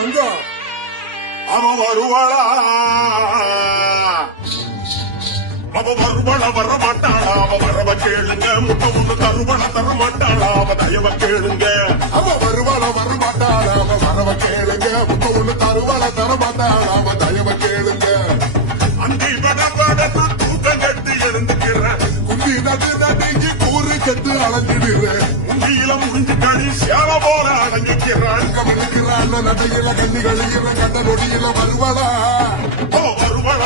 தங்கம் அவன் வருவாளா அவ வருவாள வர மாட்டாளா அவ வரவ கேளுங்க முட்டை ஒண்ணு தருவாள தர மாட்டாளா அவ தயவ கேளுங்க அவ வருவாள வர மாட்டாளா அவ வரவ கேளுங்க முட்டை ஒண்ணு தருவாள தர மாட்டாளா அவ தயவ கேளுங்க அந்தி பட தூக்கம் கட்டி எழுந்துக்கிறேன் குந்தி நடுங்கி கூறு கட்டு அலைஞ்சிடுறேன் உண்டியில முடிஞ்சு கழி சேல போல அடங்கிக்கிறான் நடையில கண்ணி கழிகிற கண்ட நொடியில வருவாளா அவ வருவாள